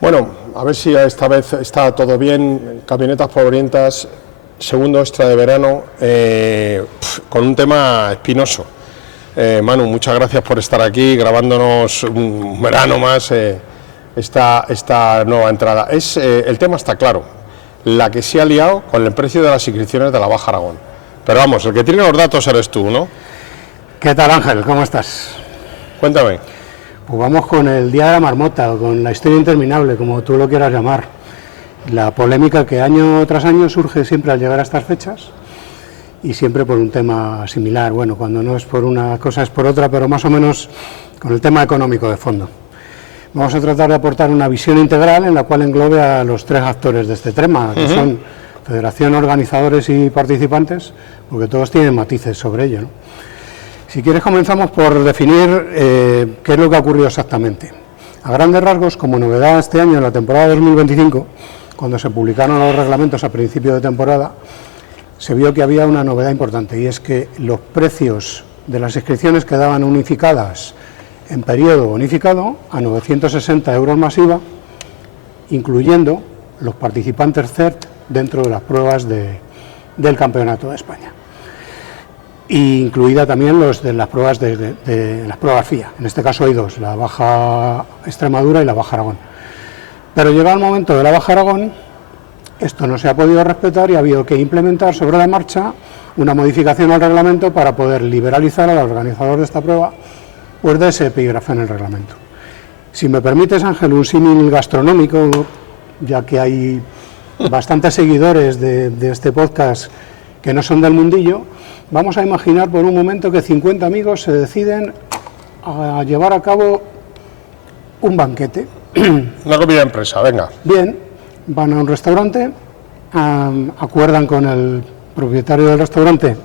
Bueno, a ver si esta vez está todo bien. Camionetas polvorientas, segundo extra de verano, con un tema espinoso. Manu, muchas gracias por estar aquí grabándonos un verano más esta nueva entrada. El tema está claro, la que se ha liado con el precio de las inscripciones de la Baja Aragón. Pero vamos, el que tiene los datos eres tú, ¿no? ¿Qué tal, Ángel? ¿Cómo estás? Cuéntame. Pues vamos con el Día de la Marmota, o con la historia interminable, como tú lo quieras llamar. La polémica que año tras año surge siempre al llegar a estas fechas y siempre por un tema similar. Bueno, cuando no es por una cosa es por otra, pero más o menos con el tema económico de fondo. Vamos a tratar de aportar una visión integral en la cual englobe a los tres actores de este tema, que son federación, organizadores y participantes, porque todos tienen matices sobre ello, ¿no? Si quieres comenzamos por definir qué es lo que ha ocurrido exactamente. A grandes rasgos, como novedad este año en la temporada 2025, cuando se publicaron los reglamentos a principio de temporada, se vio que había una novedad importante, y es que los precios de las inscripciones quedaban unificadas en periodo bonificado a 960 euros más IVA, incluyendo los participantes CERT dentro de las pruebas del Campeonato de España. Incluida también los de las pruebas de las pruebas FIA. En este caso hay dos, la Baja Extremadura y la Baja Aragón. Pero llegado el momento de la Baja Aragón, esto no se ha podido respetar y ha habido que implementar sobre la marcha una modificación al reglamento para poder liberalizar al organizador de esta prueba, pues de ese epígrafe en el reglamento. Si me permites, Ángel, un símil gastronómico, ya que hay bastantes seguidores de este podcast que no son del mundillo, vamos a imaginar por un momento que 50 amigos se deciden a llevar a cabo un banquete. Una comida de empresa, venga. Bien, van a un restaurante, acuerdan con el propietario del restaurante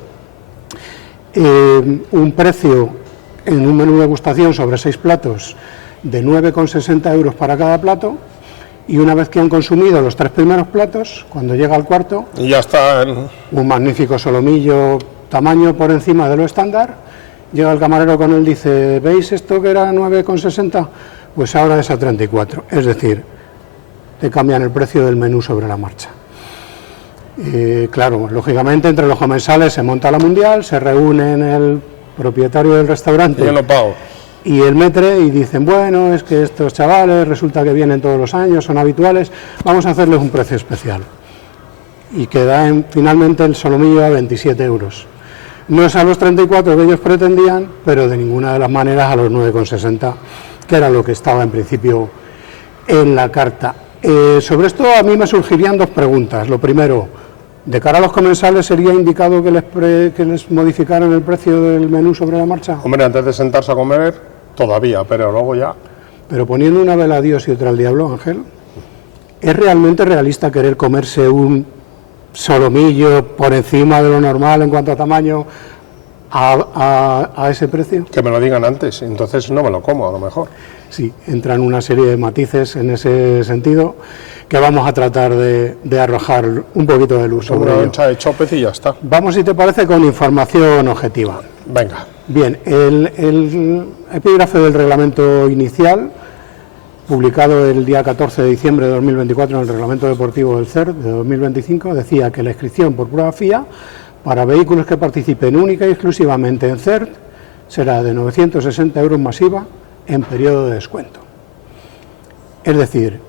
un precio en un menú de degustación sobre 6 platos de 9,60 euros para cada plato, y una vez que han consumido los 3 primeros platos, cuando llega al cuarto, y ya está. Un magnífico solomillo, tamaño por encima de lo estándar, llega el camarero con él, dice, ¿veis esto que era 9,60? Pues ahora es a 34, es decir, te cambian el precio del menú sobre la marcha. Claro, lógicamente entre los comensales se monta la mundial, se reúnen el propietario del restaurante Yo no pago. y el maître y dicen, bueno, es que estos chavales resulta que vienen todos los años, son habituales, vamos a hacerles un precio especial. Y queda finalmente el solomillo a 27 euros. No es a los 34 que ellos pretendían, pero de ninguna de las maneras a los 9,60, que era lo que estaba en principio en la carta. Sobre esto a mí me surgirían dos preguntas. Lo primero, de cara a los comensales, ¿sería indicado que les modificaran el precio del menú sobre la marcha? Hombre, antes de sentarse a comer, todavía, pero luego ya. Pero poniendo una vela a Dios y otra al diablo, Ángel, ¿es realmente realista querer comerse un solomillo por encima de lo normal en cuanto a tamaño a ese precio? Que me lo digan antes, entonces no me lo como, a lo mejor. Sí, entran una serie de matices en ese sentido que vamos a tratar de arrojar un poquito de luz sobre ello. Una loncha de chopes y ya está. Vamos, si te parece, con información objetiva. Venga. Bien, el epígrafe del reglamento inicial, publicado el día 14 de diciembre de 2024 en el reglamento deportivo del CERT de 2025, decía que la inscripción por prueba FIA para vehículos que participen única y exclusivamente en CERT será de 960 euros más IVA en periodo de descuento. Es decir,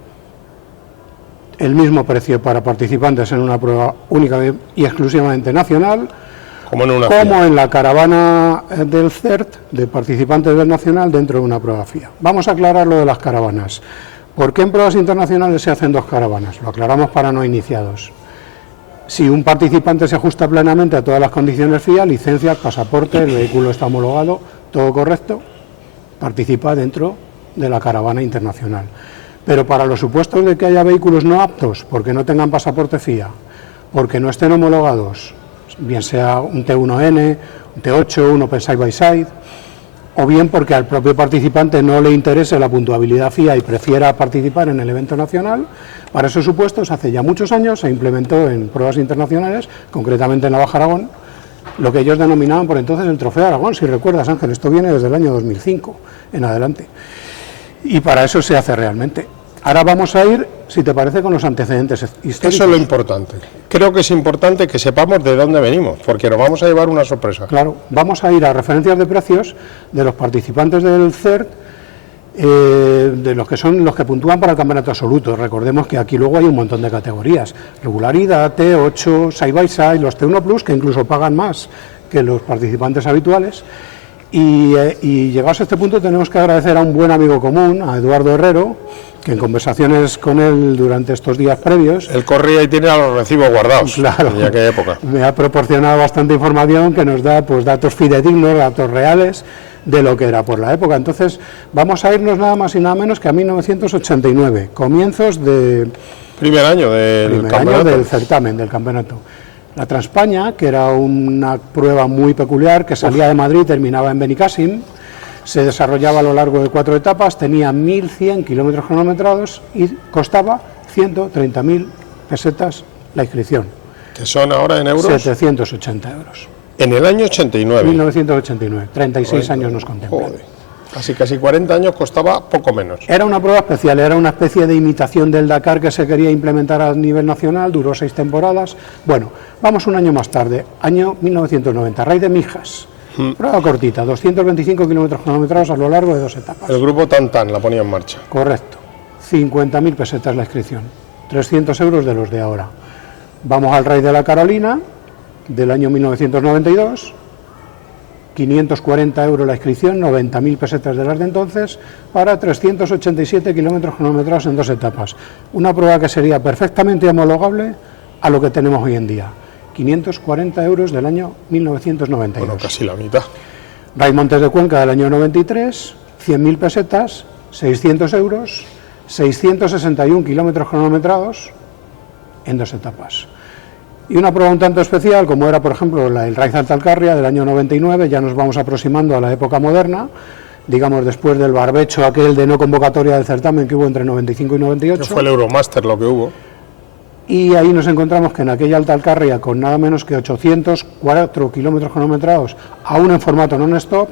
el mismo precio para participantes en una prueba única y exclusivamente nacional, como en la caravana del CERT de participantes del nacional dentro de una prueba FIA. Vamos a aclarar lo de las caravanas. ¿Por qué en pruebas internacionales se hacen 2 caravanas? Lo aclaramos para no iniciados. Si un participante se ajusta plenamente a todas las condiciones FIA, licencia, pasaporte, el vehículo está homologado, todo correcto, participa dentro de la caravana internacional. Pero para los supuestos de que haya vehículos no aptos, porque no tengan pasaporte FIA, porque no estén homologados, bien sea un T1N, un T8, un Open Side by Side, o bien porque al propio participante no le interese la puntuabilidad FIA y prefiera participar en el evento nacional, para esos supuestos hace ya muchos años se implementó en pruebas internacionales, concretamente en la Baja Aragón, lo que ellos denominaban por entonces el Trofeo Aragón. Si recuerdas, Ángel, esto viene desde el año 2005 en adelante. Y para eso se hace realmente. Ahora vamos a ir, si te parece, con los antecedentes históricos. Eso es lo importante. Creo que es importante que sepamos de dónde venimos, porque nos vamos a llevar una sorpresa. Claro, vamos a ir a referencias de precios de los participantes del CERT, de los que son los que puntúan para el campeonato absoluto. Recordemos que aquí luego hay un montón de categorías: regularidad, T8, side by side, los T1 Plus, que incluso pagan más que los participantes habituales. Y llegados a este punto tenemos que agradecer a un buen amigo común, a Eduardo Herrero, que en conversaciones con él durante estos días previos... Él corría y tiene a los recibos guardados, claro, en aquella época. Me ha proporcionado bastante información que nos da pues datos fidedignos, datos reales de lo que era por la época. Entonces vamos a irnos nada más y nada menos que a 1989, comienzos de... Primer año del certamen, del campeonato. La Transpaña, que era una prueba muy peculiar, que salía de Madrid y terminaba en Benicàssim, se desarrollaba a lo largo de 4 etapas, tenía 1.100 kilómetros cronometrados y costaba 130.000 pesetas la inscripción. ¿Que son ahora en euros? 780 euros. En el año 89. 1989, 36 años nos contemplan. Joder. Casi 40 años costaba poco menos. Era una prueba especial, era una especie de imitación del Dakar que se quería implementar a nivel nacional, duró 6 temporadas. Bueno, vamos un año más tarde, año 1990, Rey de Mijas. Prueba cortita, 225 kilómetros cronometrados a lo largo de 2 etapas. El grupo Tantan la ponía en marcha. Correcto, 50.000 pesetas la inscripción, 300 euros de los de ahora. Vamos al Rey de la Carolina, del año 1992, 540 euros la inscripción, 90.000 pesetas de las de entonces, para 387 kilómetros cronometrados en 2 etapas. Una prueba que sería perfectamente homologable a lo que tenemos hoy en día. 540 euros del año 1992. Bueno, casi la mitad. Rey Montes de Cuenca del año 93, 100.000 pesetas, 600 euros, 661 kilómetros cronometrados en 2 etapas. Y una prueba un tanto especial, como era, por ejemplo, el Rey Alta Alcarria del año 99, ya nos vamos aproximando a la época moderna, digamos después del barbecho aquel de no convocatoria del certamen que hubo entre 95 y 98. Que fue el Euromaster lo que hubo. Y ahí nos encontramos que en aquella Alta Alcarria, con nada menos que 804 kilómetros cronometrados, aún en formato non-stop,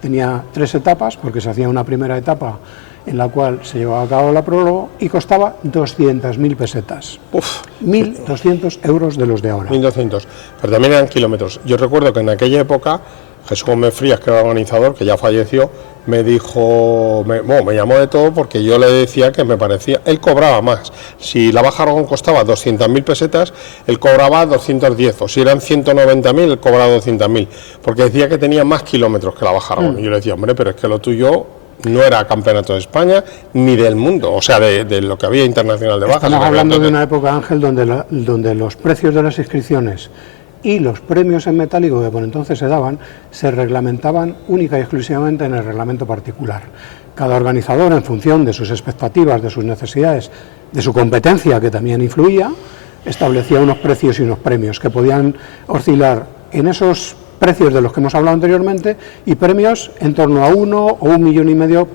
tenía 3 etapas, porque se hacía una primera etapa en la cual se llevaba a cabo la prólogo, y costaba 200.000 pesetas. Uf, 1.200 euros de los de ahora. 1.200, pero también eran kilómetros. Yo recuerdo que en aquella época, Jesús Gómez Frías, que era el organizador, que ya falleció, me dijo, me llamó de todo porque yo le decía que me parecía, él cobraba más. Si la Baja Aragón costaba 200.000 pesetas, él cobraba 210, o si eran 190.000, él cobraba 200.000, porque decía que tenía más kilómetros que la Baja Aragón. Y yo le decía, hombre, pero es que lo tuyo no era campeonato de España ni del mundo, o sea, de lo que había internacional de bajas. Estamos hablando de una época, Ángel, donde los precios de las inscripciones y los premios en metálico que por entonces se daban, se reglamentaban única y exclusivamente en el reglamento particular. Cada organizador, en función de sus expectativas, de sus necesidades, de su competencia, que también influía, establecía unos precios y unos premios que podían oscilar en esos precios de los que hemos hablado anteriormente y premios en torno a 1 o 1,5 millones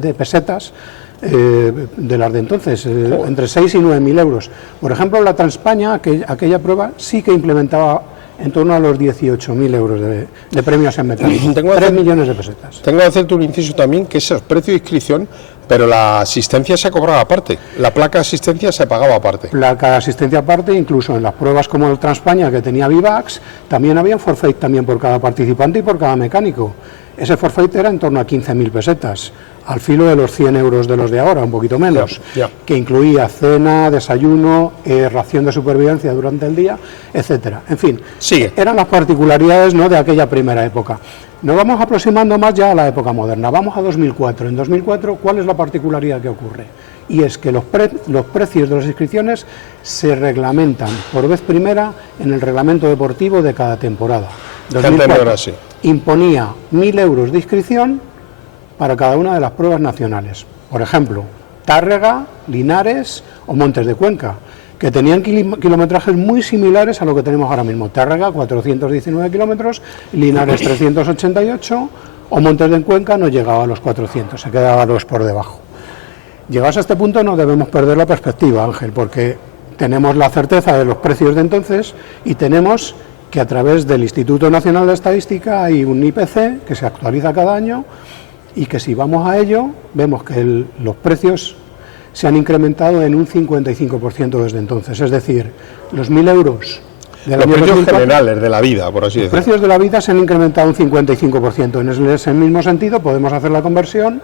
de pesetas de las de entonces, entre 6 y 9.000 euros. Por ejemplo, la Transpaña, aquella prueba, sí que implementaba en torno a los 18.000 euros de premios en metálico, 3 millones de pesetas. Tengo que hacerte un inciso también, que es el precio de inscripción, pero la asistencia se cobraba aparte, la placa de asistencia se pagaba aparte. Placa de asistencia aparte, incluso en las pruebas como el Transpaña, que tenía Vivax, también había un forfait también por cada participante y por cada mecánico. Ese forfait era en torno a 15.000 pesetas, al filo de los 100 euros de los de ahora, un poquito menos, que incluía cena, desayuno, ración de supervivencia durante el día, etcétera. En fin, eran las particularidades, ¿no?, de aquella primera época. Nos vamos aproximando más ya a la época moderna. Vamos a 2004. En 2004, ¿cuál es la particularidad que ocurre? Y es que los precios de las inscripciones se reglamentan por vez primera en el reglamento deportivo de cada temporada. 2004 imponía 1.000 euros de inscripción para cada una de las pruebas nacionales. Por ejemplo, Tárrega, Linares o Montes de Cuenca, que tenían kilometrajes muy similares a lo que tenemos ahora mismo. Tárrega, 419 kilómetros, Linares 388, o Montes de Cuenca no llegaba a los 400, se quedaba 2 por debajo. Llegados a este punto no debemos perder la perspectiva, Ángel, porque tenemos la certeza de los precios de entonces y tenemos que a través del Instituto Nacional de Estadística hay un IPC que se actualiza cada año y que si vamos a ello vemos que los precios se han incrementado en un 55% desde entonces. Es decir, los 1.000 euros del año 2004, precios generales de la vida, por así decirlo. Los precios de la vida se han incrementado un 55%. En ese mismo sentido podemos hacer la conversión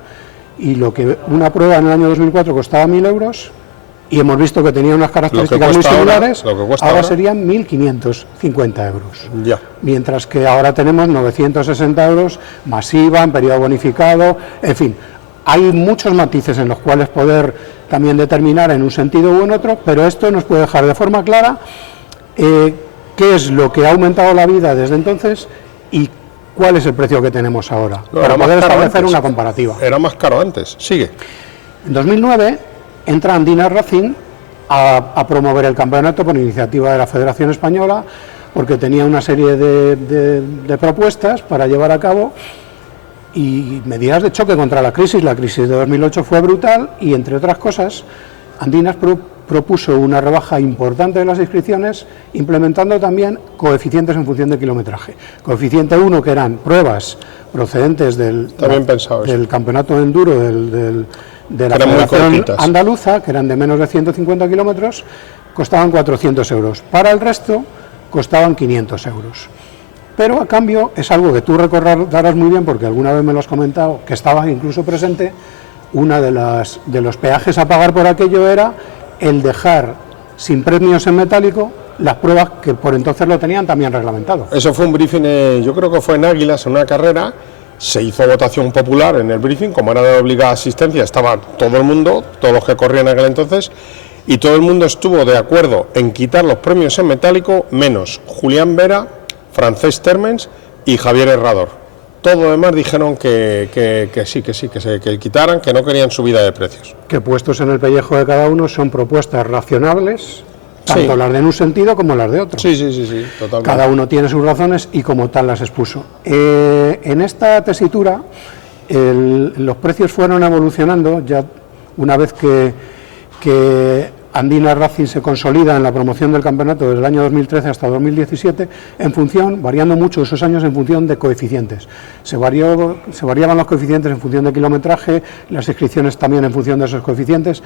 y lo que una prueba en el año 2004 costaba 1.000 euros y hemos visto que tenía unas características muy similares, ahora serían 1.550 euros. Ya. Mientras que ahora tenemos 960 euros, masiva, en periodo bonificado, en fin. Hay muchos matices en los cuales poder también determinar en un sentido u en otro, pero esto nos puede dejar de forma clara qué es lo que ha aumentado la vida desde entonces y cuál es el precio que tenemos ahora, para poder establecer una comparativa. Era más caro antes, sigue. En 2009 entra Andina Racing a promover el campeonato por iniciativa de la Federación Española, porque tenía una serie de propuestas para llevar a cabo y medidas de choque contra la crisis. La crisis de 2008 fue brutal y, entre otras cosas, Andinas propuso una rebaja importante de las inscripciones, implementando también coeficientes en función de kilometraje. Coeficiente 1, que eran pruebas procedentes del campeonato de enduro de la Federación Andaluza, que eran de menos de 150 kilómetros, costaban 400 euros. Para el resto, costaban 500 euros. Pero a cambio, es algo que tú recordarás muy bien, porque alguna vez me lo has comentado, que estabas incluso presente, una de los peajes a pagar por aquello era el dejar sin premios en metálico las pruebas que por entonces lo tenían también reglamentado. Eso fue un briefing, yo creo que fue en Águilas, en una carrera, se hizo votación popular en el briefing, como era de obligada asistencia, estaba todo el mundo, todos los que corrían en aquel entonces, y todo el mundo estuvo de acuerdo en quitar los premios en metálico, menos Julián Vera, Francesc Térmens y Javier Herrador. Todo lo demás dijeron que quitaran, que no querían subida de precios. Que puestos en el pellejo de cada uno son propuestas racionables, tanto las de un sentido como las de otro. Sí, totalmente. Cada uno tiene sus razones y como tal las expuso. En esta tesitura los precios fueron evolucionando ya una vez que Andina Racing se consolida en la promoción del campeonato desde el año 2013 hasta 2017, variando mucho esos años en función de coeficientes. Se variaban los coeficientes en función de kilometraje, las inscripciones también en función de esos coeficientes,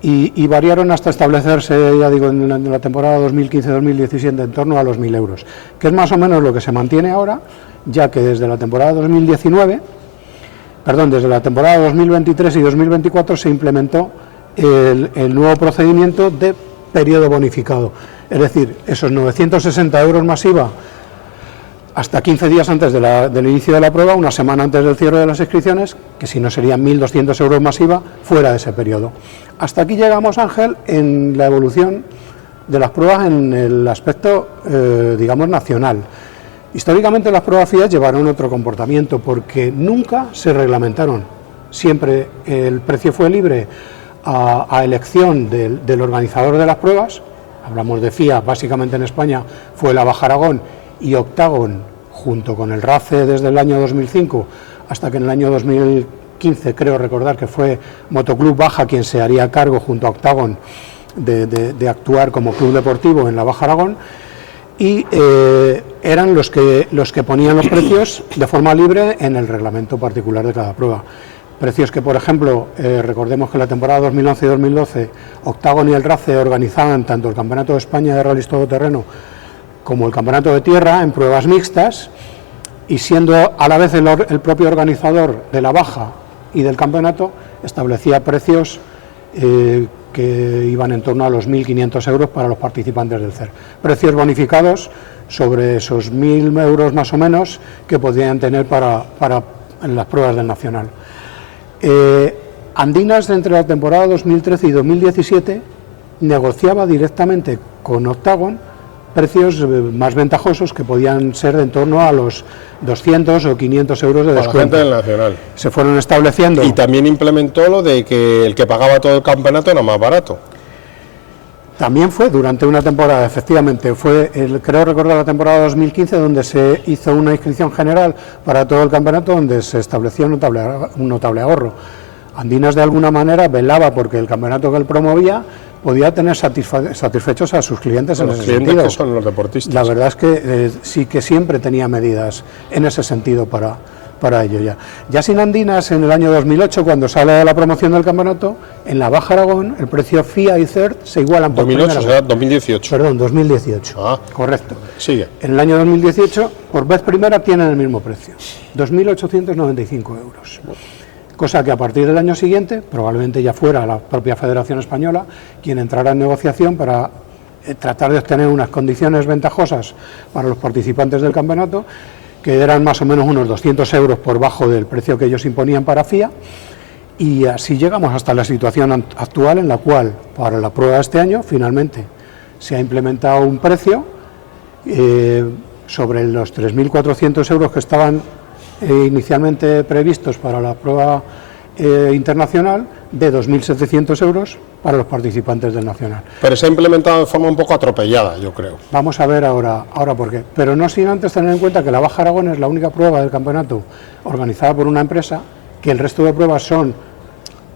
y variaron hasta establecerse, ya digo, en la temporada 2015-2017 en torno a los 1.000 euros, que es más o menos lo que se mantiene ahora, ya que desde la temporada 2023 y 2024 se implementó el nuevo procedimiento de periodo bonificado, es decir, esos 960 euros masiva hasta 15 días antes del inicio de la prueba, una semana antes del cierre de las inscripciones, que si no serían 1.200 euros masiva fuera de ese periodo. Hasta aquí llegamos, Ángel, en la evolución de las pruebas en el aspecto, digamos, nacional. Históricamente las pruebas FIAS llevaron otro comportamiento porque nunca se reglamentaron, siempre el precio fue libre a elección del organizador de las pruebas. Hablamos de FIA, básicamente en España fue la Baja Aragón y Octagon, junto con el RACE desde el año 2005 hasta que en el año 2015 creo recordar que fue Motoclub Baja quien se haría cargo junto a Octagon de actuar como club deportivo en la Baja Aragón, y eran los que ponían los precios de forma libre en el reglamento particular de cada prueba. Precios que, por ejemplo, recordemos que en la temporada 2011-2012 Octagon y el RACE organizaban tanto el Campeonato de España de Rallys Todoterreno como el Campeonato de Tierra en pruebas mixtas, y siendo a la vez el propio organizador de la baja y del campeonato, establecía precios que iban en torno a los 1.500 euros para los participantes del CER. Precios bonificados sobre esos 1.000 euros más o menos que podían tener para las pruebas del Nacional. Andinas, entre la temporada 2013 y 2017, negociaba directamente con Octagon precios más ventajosos que podían ser de en torno a los 200 o 500 euros de descuento. Para la gente del Nacional. Se fueron estableciendo. Y también implementó lo de que el que pagaba todo el campeonato era más barato. También fue durante una temporada, efectivamente, creo recordar la temporada 2015, donde se hizo una inscripción general para todo el campeonato, donde se estableció un notable ahorro. Andinas, de alguna manera, velaba porque el campeonato que él promovía podía tener satisfechos a sus clientes en ese sentido. Los clientes que son los deportistas. La verdad es que sí que siempre tenía medidas en ese sentido para para ello ya. Ya sin Andinas, en el año 2008, cuando sale la promoción del campeonato, en la Baja Aragón el precio FIA y CERT se igualan por 2008, o sea, 2018. Perdón, 2018. Ah, correcto. Sigue. En el año 2018, por vez primera, tienen el mismo precio, 2.895 euros. Cosa que a partir del año siguiente, probablemente ya fuera la propia Federación Española quien entrará en negociación para tratar de obtener unas condiciones ventajosas para los participantes del campeonato, que eran más o menos unos 200 euros por bajo del precio que ellos imponían para FIA, y así llegamos hasta la situación actual en la cual, para la prueba de este año, finalmente se ha implementado un precio sobre los 3.400 euros que estaban inicialmente previstos para la prueba internacional, de 2.700 euros para los participantes del nacional. Pero se ha implementado de forma un poco atropellada, yo creo. Vamos a ver ahora por qué. Pero no sin antes tener en cuenta que la Baja Aragón es la única prueba del campeonato organizada por una empresa, que el resto de pruebas son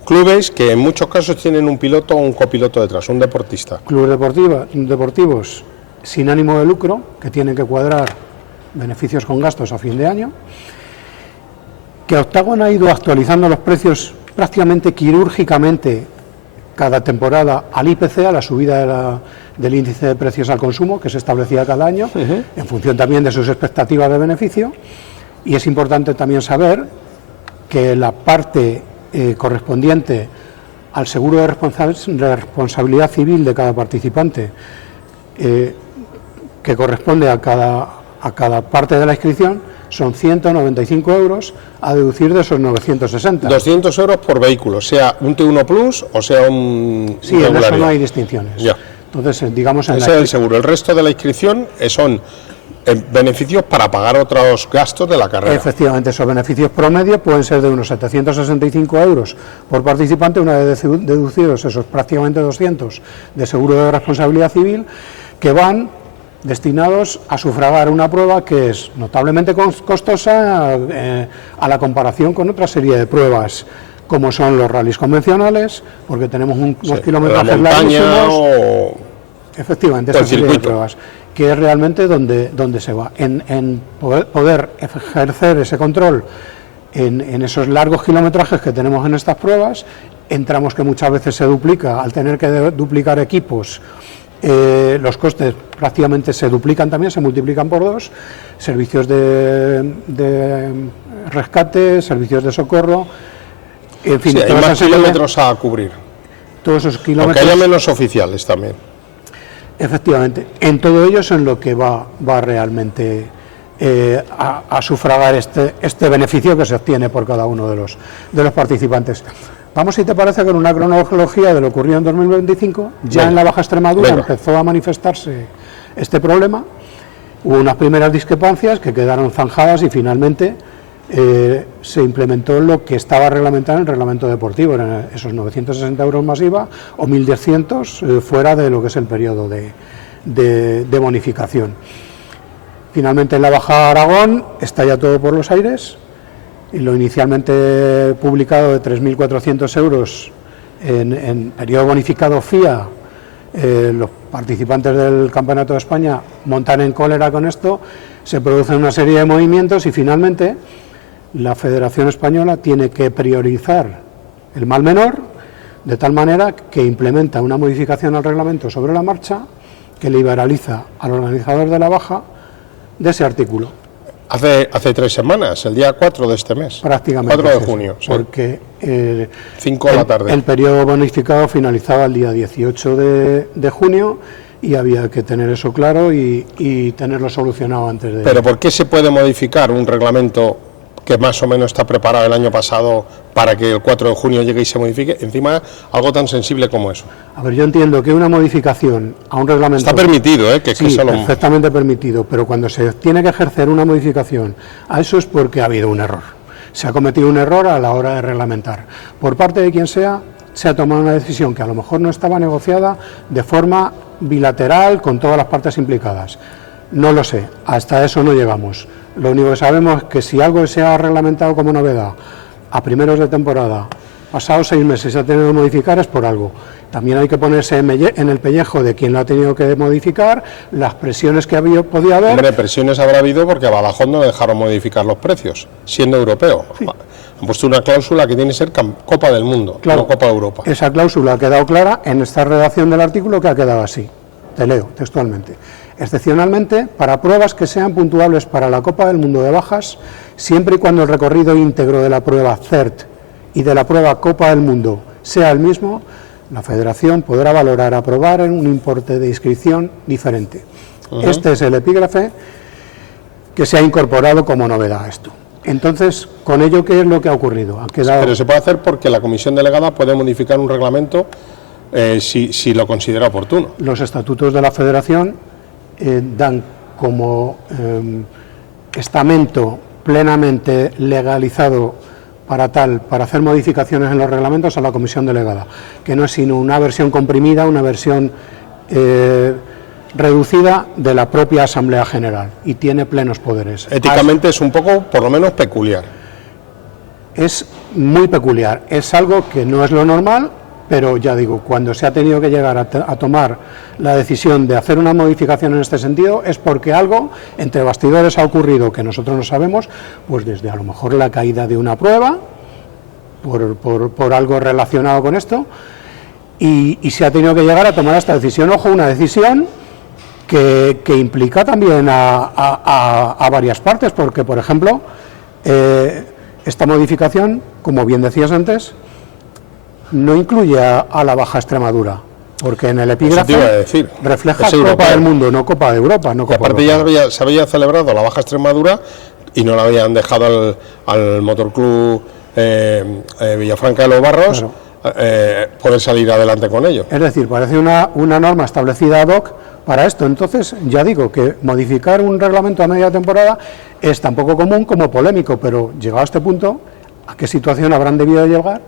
clubes que en muchos casos tienen un piloto o un copiloto detrás, un deportista. Clubes deportivos sin ánimo de lucro, que tienen que cuadrar beneficios con gastos a fin de año, que Octagon ha ido actualizando los precios prácticamente quirúrgicamente cada temporada al IPC, a la subida del índice de precios al consumo que se establecía cada año, en función también de sus expectativas de beneficio. Y es importante también saber que la parte correspondiente al seguro de responsabilidad civil de cada participante, que corresponde a cada parte de la inscripción, son 195 euros a deducir de esos 960. 200 euros por vehículo, sea un T1 Plus o sea un... Sí, en eso no hay distinciones. Ya. Entonces, digamos... Ese es el seguro. El resto de la inscripción son beneficios para pagar otros gastos de la carrera. Efectivamente, esos beneficios promedio pueden ser de unos 765 euros por participante, una vez deducidos esos prácticamente 200 de seguro de responsabilidad civil, que van destinados a sufragar una prueba que es notablemente costosa a la comparación con otra serie de pruebas, como son los rallies convencionales, porque tenemos unos kilometrajes larguísimos. Efectivamente, esa serie de pruebas, que es realmente donde se va. En poder ejercer ese control en esos largos kilometrajes que tenemos en estas pruebas, entramos que muchas veces se duplica, al tener que duplicar equipos, los costes prácticamente se duplican también, se multiplican por 2, servicios de rescate, servicios de socorro, en fin, sí, hay más kilómetros a cubrir. Todos esos kilómetros. Aunque haya menos oficiales también. Efectivamente, en todo ello es en lo que va realmente a sufragar este beneficio que se obtiene por cada uno de los participantes. Vamos, si te parece, con una cronología de lo ocurrido en 2025. Ya en la Baja Extremadura empezó a manifestarse este problema. Hubo unas primeras discrepancias que quedaron zanjadas y finalmente se implementó lo que estaba reglamentado en el reglamento deportivo, eran esos 960 euros más IVA o 1.200 fuera de lo que es el periodo de bonificación. Finalmente en la Baja Aragón está ya todo por los aires, y lo inicialmente publicado de 3.400 euros en periodo bonificado FIA, los participantes del Campeonato de España montan en cólera con esto, se producen una serie de movimientos y finalmente la Federación Española tiene que priorizar el mal menor, de tal manera que implementa una modificación al reglamento sobre la marcha que liberaliza al organizador de la baja de ese artículo. Hace 3 semanas, el día 4 de este mes. Prácticamente. 4 de junio. Sí. Porque 5 de la tarde. El periodo bonificado finalizaba el día 18 de junio y había que tener eso claro y tenerlo solucionado antes de... Pero ¿por qué se puede modificar un reglamento que más o menos está preparado el año pasado para que el 4 de junio llegue y se modifique? Encima, algo tan sensible como eso. A ver, yo entiendo que una modificación a un reglamento... Está permitido, que sí, perfectamente permitido, pero cuando se tiene que ejercer una modificación a eso es porque ha habido un error. Se ha cometido un error a la hora de reglamentar. Por parte de quien sea, se ha tomado una decisión que a lo mejor no estaba negociada de forma bilateral con todas las partes implicadas. No lo sé, hasta eso no llegamos. Lo único que sabemos es que si algo se ha reglamentado como novedad a primeros de temporada pasados 6 meses se ha tenido que modificar es por algo. También hay que ponerse en el pellejo de quien lo ha tenido que modificar, las presiones que podía haber. Hombre, presiones habrá habido porque a Badajoz no dejaron modificar los precios, siendo europeo. Sí. Han puesto una cláusula que tiene que ser Copa del Mundo, claro, no Copa de Europa. Esa cláusula ha quedado clara en esta redacción del artículo, que ha quedado así. Te leo textualmente. Excepcionalmente, para pruebas que sean puntuables para la Copa del Mundo de bajas, siempre y cuando el recorrido íntegro de la prueba CERT y de la prueba Copa del Mundo sea el mismo, la Federación podrá valorar aprobar en un importe de inscripción diferente. Este es el epígrafe que se ha incorporado como novedad a esto. Entonces, ¿con ello qué es lo que ha ocurrido? Ha quedado... Pero se puede hacer porque la comisión delegada puede modificar un reglamento si lo considera oportuno. Los estatutos de la Federación dan como estamento plenamente legalizado para hacer modificaciones en los reglamentos a la comisión delegada, que no es sino una versión comprimida, una versión reducida de la propia Asamblea General, y tiene plenos poderes. Éticamente es un poco, por lo menos, peculiar. Es muy peculiar, es algo que no es lo normal, pero ya digo, cuando se ha tenido que llegar a tomar la decisión de hacer una modificación en este sentido, es porque algo entre bastidores ha ocurrido que nosotros no sabemos, pues desde a lo mejor la caída de una prueba, por algo relacionado con esto, y se ha tenido que llegar a tomar esta decisión. Ojo, una decisión que implica también a varias partes, porque, por ejemplo, esta modificación, como bien decías antes, no incluye a la Baja Extremadura, porque en el epígrafe refleja Copa del Mundo, no Copa de Europa. No Copa aparte Europa. Ya se había celebrado la Baja Extremadura y no la habían dejado al Motorclub Villafranca de los Barros, claro, poder salir adelante con ello. Es decir, parece una norma establecida ad hoc para esto. Entonces, ya digo que modificar un reglamento a media temporada es tan poco común como polémico, pero llegado a este punto, ¿a qué situación habrán debido llegar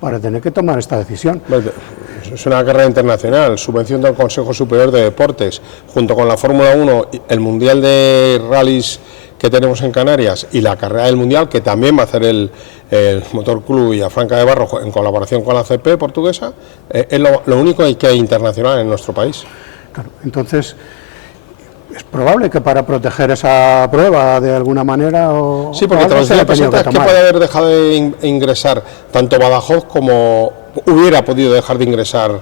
para tener que tomar esta decisión? Es una carrera internacional, subvención del Consejo Superior de Deportes, junto con la Fórmula 1, el Mundial de Rallys que tenemos en Canarias y la carrera del Mundial, que también va a hacer el Motor Club Villafranca de Barros en colaboración con la CP portuguesa, es lo único que hay internacional en nuestro país. Claro, entonces es probable que para proteger esa prueba de alguna manera sí, porque te representa que puede haber dejado de ingresar tanto Badajoz como hubiera podido dejar de ingresar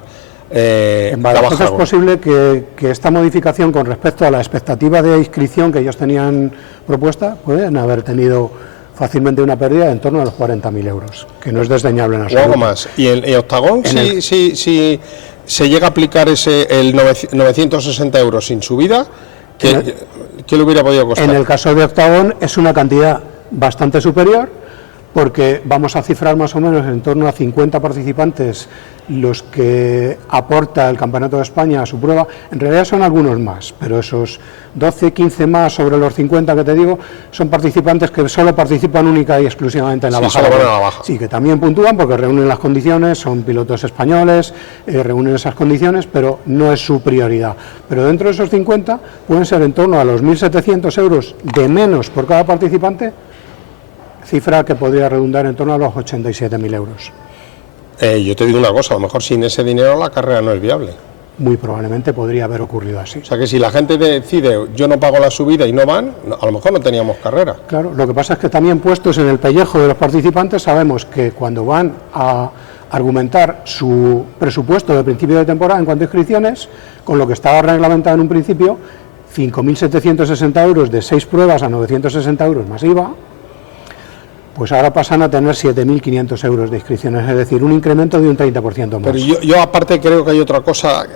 en Badajoz. Es posible que esta modificación con respecto a la expectativa de inscripción que ellos tenían propuesta, pueden haber tenido fácilmente una pérdida de en torno a los 40.000 euros, que no es desdeñable en absoluto. O algo más. Y en Octagón, si se llega a aplicar el 960 euros sin subida, ¿qué le hubiera podido costar? En el caso de Octagón es una cantidad bastante superior, porque vamos a cifrar más o menos en torno a 50 participantes los que aporta el Campeonato de España a su prueba. En realidad son algunos más, pero esos 12, 15 más sobre los 50 que te digo, son participantes que solo participan única y exclusivamente en la baja. Sí, que también puntúan porque reúnen las condiciones, son pilotos españoles, reúnen esas condiciones, pero no es su prioridad. Pero dentro de esos 50 pueden ser en torno a los 1.700 euros de menos por cada participante, cifra que podría redundar en torno a los 87.000 euros. Yo te digo una cosa, a lo mejor sin ese dinero la carrera no es viable. Muy probablemente podría haber ocurrido así. O sea que si la gente decide yo no pago la subida y no van, a lo mejor no teníamos carrera. Claro, lo que pasa es que también puestos en el pellejo de los participantes sabemos que cuando van a argumentar su presupuesto de principio de temporada en cuanto a inscripciones, con lo que estaba reglamentado en un principio, 5.760 euros de 6 pruebas a 960 euros más IVA, pues ahora pasan a tener 7.500 euros de inscripciones, es decir, un incremento de un 30% más. Pero yo aparte creo que hay otra cosa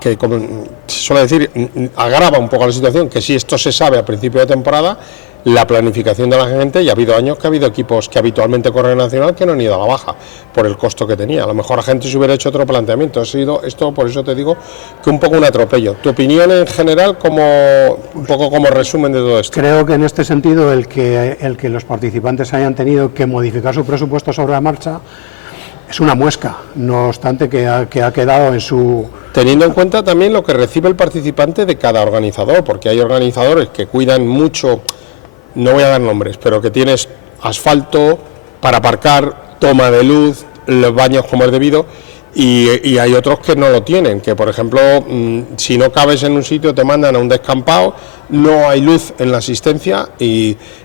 que, como se suele decir, agrava un poco la situación, que si esto se sabe a principio de temporada, la planificación de la gente, y ha habido años que ha habido equipos que habitualmente corren nacional que no han ido a la baja por el costo que tenía. A lo mejor la gente se hubiera hecho otro planteamiento. Ha sido esto, por eso te digo, que un poco un atropello. ¿Tu opinión en general, un poco como resumen de todo esto? Creo que en este sentido el que los participantes hayan tenido que modificar su presupuesto sobre la marcha es una muesca, no obstante que ha quedado en su... Teniendo en cuenta también lo que recibe el participante de cada organizador, porque hay organizadores que cuidan mucho, no voy a dar nombres, pero que tienes asfalto para aparcar, toma de luz, los baños como es debido. Y hay otros que no lo tienen, que por ejemplo, si no cabes en un sitio te mandan a un descampado, no hay luz en la asistencia,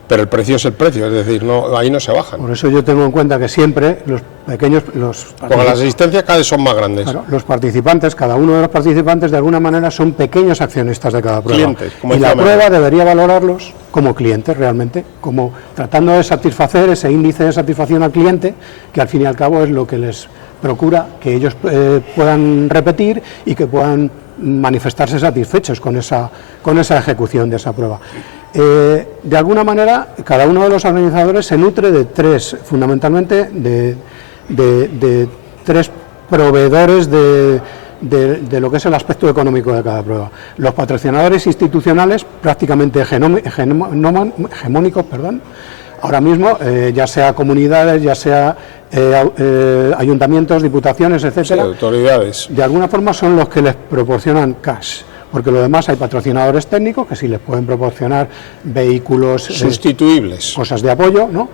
pero el precio es el precio, es decir, no, ahí no se bajan. Por eso yo tengo en cuenta que siempre los pequeños... Porque las asistencias cada vez son más grandes. Claro, los participantes, cada uno de los participantes de alguna manera son pequeños accionistas de cada prueba. Clientes, como y la prueba debería valorarlos como clientes realmente, como tratando de satisfacer ese índice de satisfacción al cliente, que al fin y al cabo es lo que les procura que ellos puedan repetir y que puedan manifestarse satisfechos con esa ejecución de esa prueba. De alguna manera, cada uno de los organizadores se nutre de fundamentalmente de tres proveedores de lo que es el aspecto económico de cada prueba. Los patrocinadores institucionales, prácticamente hegemónicos, ahora mismo, ya sea comunidades, ya sea ayuntamientos, diputaciones, etcétera, sí, autoridades. De alguna forma son los que les proporcionan cash, porque lo demás hay patrocinadores técnicos que sí les pueden proporcionar vehículos sustituibles, cosas de apoyo, ¿no?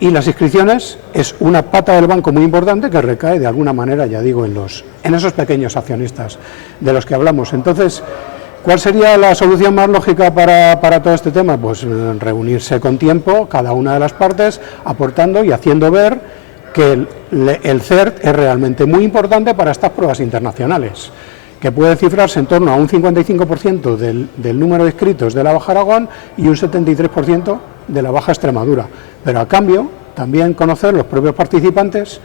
Y las inscripciones es una pata del banco muy importante que recae de alguna manera, ya digo, en esos pequeños accionistas de los que hablamos. Entonces, ¿cuál sería la solución más lógica para todo este tema? Pues reunirse con tiempo, cada una de las partes, aportando y haciendo ver que el CERT es realmente muy importante para estas pruebas internacionales, que puede cifrarse en torno a un 55% del número de inscritos de la Baja Aragón y un 73% de la Baja Extremadura. Pero a cambio, también conocer los propios participantes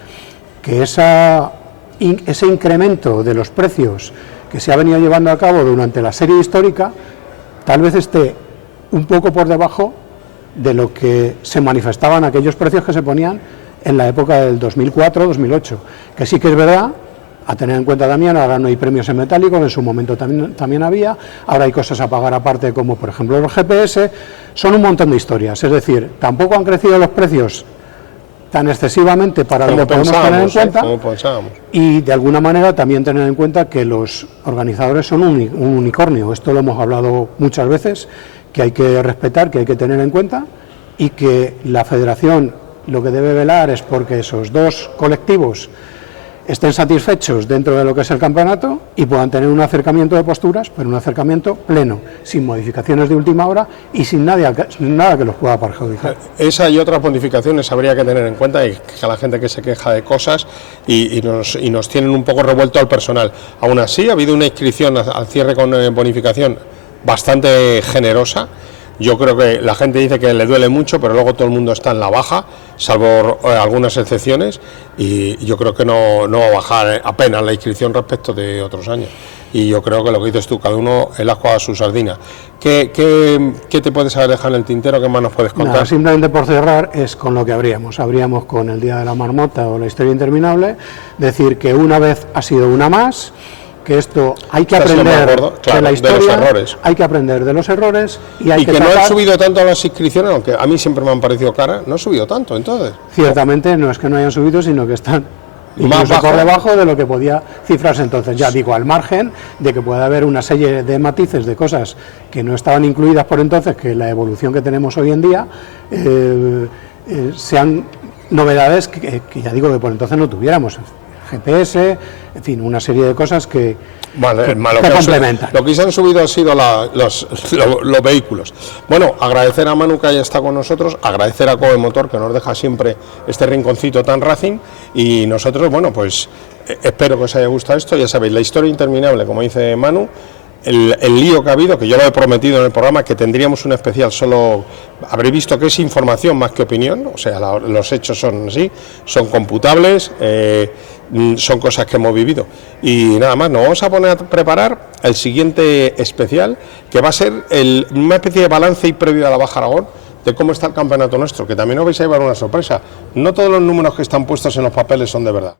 que ese incremento de los precios que se ha venido llevando a cabo durante la serie histórica, tal vez esté un poco por debajo de lo que se manifestaban aquellos precios que se ponían en la época del 2004-2008, que sí que es verdad, a tener en cuenta también, ahora no hay premios en metálico, en su momento también había, ahora hay cosas a pagar aparte como por ejemplo los GPS, son un montón de historias, es decir, tampoco han crecido los precios tan excesivamente para lo que podemos tener en cuenta, y de alguna manera también tener en cuenta que los organizadores son un unicornio, esto lo hemos hablado muchas veces, que hay que respetar, que hay que tener en cuenta, y que la federación lo que debe velar es porque esos dos colectivos estén satisfechos dentro de lo que es el campeonato y puedan tener un acercamiento de posturas, pero un acercamiento pleno, sin modificaciones de última hora y sin nada que los pueda perjudicar. Esa y otras modificaciones habría que tener en cuenta, y que a la gente que se queja de cosas y nos tienen un poco revuelto al personal. Aún así, ha habido una inscripción al cierre con bonificación bastante generosa. Yo creo que la gente dice que le duele mucho, pero luego todo el mundo está en la baja, salvo algunas excepciones, y yo creo que no va a bajar apenas la inscripción respecto de otros años. Y yo creo que lo que dices tú, cada uno el asco a su sardina. ¿Qué te puedes haber dejado en el tintero? ¿Qué más nos puedes contar? Nada, simplemente por cerrar, es con lo que habríamos con el Día de la Marmota o la Historia Interminable, decir que una vez ha sido una más, que esto hay que aprender de la historia, de los errores. Hay que aprender de los errores y que no han subido tanto las inscripciones, aunque a mí siempre me han parecido caras, no ha subido tanto entonces. Ciertamente no es que no hayan subido, sino que están incluso por debajo de lo que podía cifrarse entonces. Ya digo, al margen de que pueda haber una serie de matices de cosas que no estaban incluidas por entonces, que la evolución que tenemos hoy en día sean novedades que ya digo que por entonces no tuviéramos. GPS, en fin, una serie de cosas que complementan. Lo que se han subido han sido los vehículos. Bueno, agradecer a Manu que haya estado con nosotros, agradecer a Kobe Motor que nos deja siempre este rinconcito tan racing, y nosotros, bueno, pues espero que os haya gustado esto. Ya sabéis, la historia interminable, como dice Manu, el lío que ha habido, que yo lo he prometido en el programa, que tendríamos un especial, solo habréis visto que es información más que opinión, o sea, los hechos son así, son computables, son cosas que hemos vivido. Y nada más, nos vamos a poner a preparar el siguiente especial, que va a ser una especie de balance y previo a la Baja Aragón, de cómo está el campeonato nuestro, que también os vais a llevar una sorpresa. No todos los números que están puestos en los papeles son de verdad.